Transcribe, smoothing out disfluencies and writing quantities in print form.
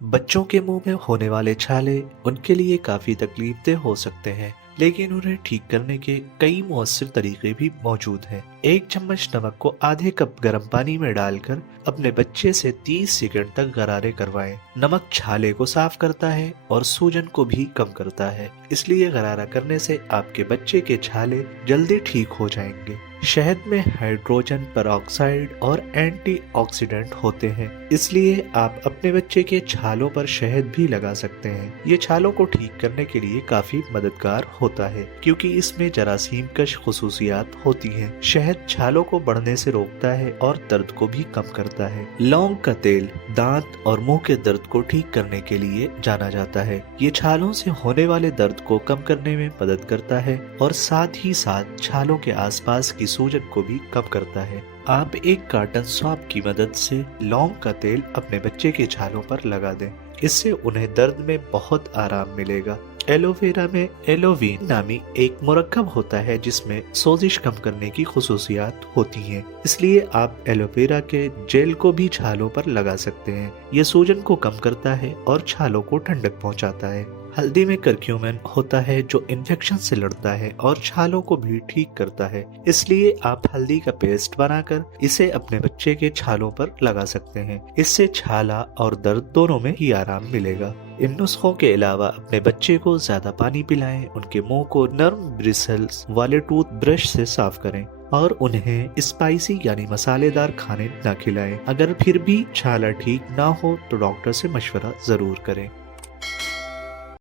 बच्चों के मुंह में होने वाले छाले उनके लिए काफी तकलीफदेह हो सकते हैं, लेकिन उन्हें ठीक करने के कई मौसर तरीके भी मौजूद हैं। एक चम्मच नमक को आधे कप गर्म पानी में डालकर अपने बच्चे से 30 सेकंड तक गरारे करवाएं। नमक छाले को साफ करता है और सूजन को भी कम करता है, इसलिए गरारा करने से आपके बच्चे के छाले जल्दी ठीक हो जाएंगे। शहद में हाइड्रोजन पेरोक्साइड और एंटीऑक्सीडेंट होते हैं, इसलिए आप अपने बच्चे के छालों पर शहद भी लगा सकते हैं। ये छालों को ठीक करने के लिए काफी मददगार होता है, क्योंकि इसमें जरासीम कश खुसूसियात होती हैं। शहद छालों को बढ़ने से रोकता है और दर्द को भी कम करता है। लौंग का तेल दांत और मुंह के दर्द को ठीक करने के लिए जाना जाता है। ये छालों से होने वाले दर्द को कम करने में मदद करता है और साथ ही साथ छालों के आसपास की सूजन को भी कम करता है। आप एक कार्टन सौंफ की मदद से लौंग का तेल अपने बच्चे के छालों पर लगा दें, इससे उन्हें दर्द में बहुत आराम मिलेगा। एलोवेरा में एलोवीन नामी एक मुरक्कब होता है जिसमें सोजिश कम करने की खुसूसियात होती हैं, इसलिए आप एलोवेरा के जेल को भी छालों पर लगा सकते हैं। ये सूजन को कम करता है और छालों को ठंडक पहुंचाता है। हल्दी में करक्यूमिन होता है जो इन्फेक्शन से लड़ता है और छालों को भी ठीक करता है, इसलिए आप हल्दी का पेस्ट बनाकर इसे अपने बच्चे के छालों पर लगा सकते हैं। इससे छाला और दर्द दोनों में ही आराम मिलेगा। इन नुस्खों के अलावा अपने बच्चे को ज्यादा पानी पिलाएं, उनके मुंह को नर्म ब्रिसल्स वाले टूथ ब्रश से साफ करें और उन्हें स्पाइसी यानी मसालेदार खाने न खिलाएं। अगर फिर भी छाला ठीक ना हो तो डॉक्टर से मशवरा जरूर करें।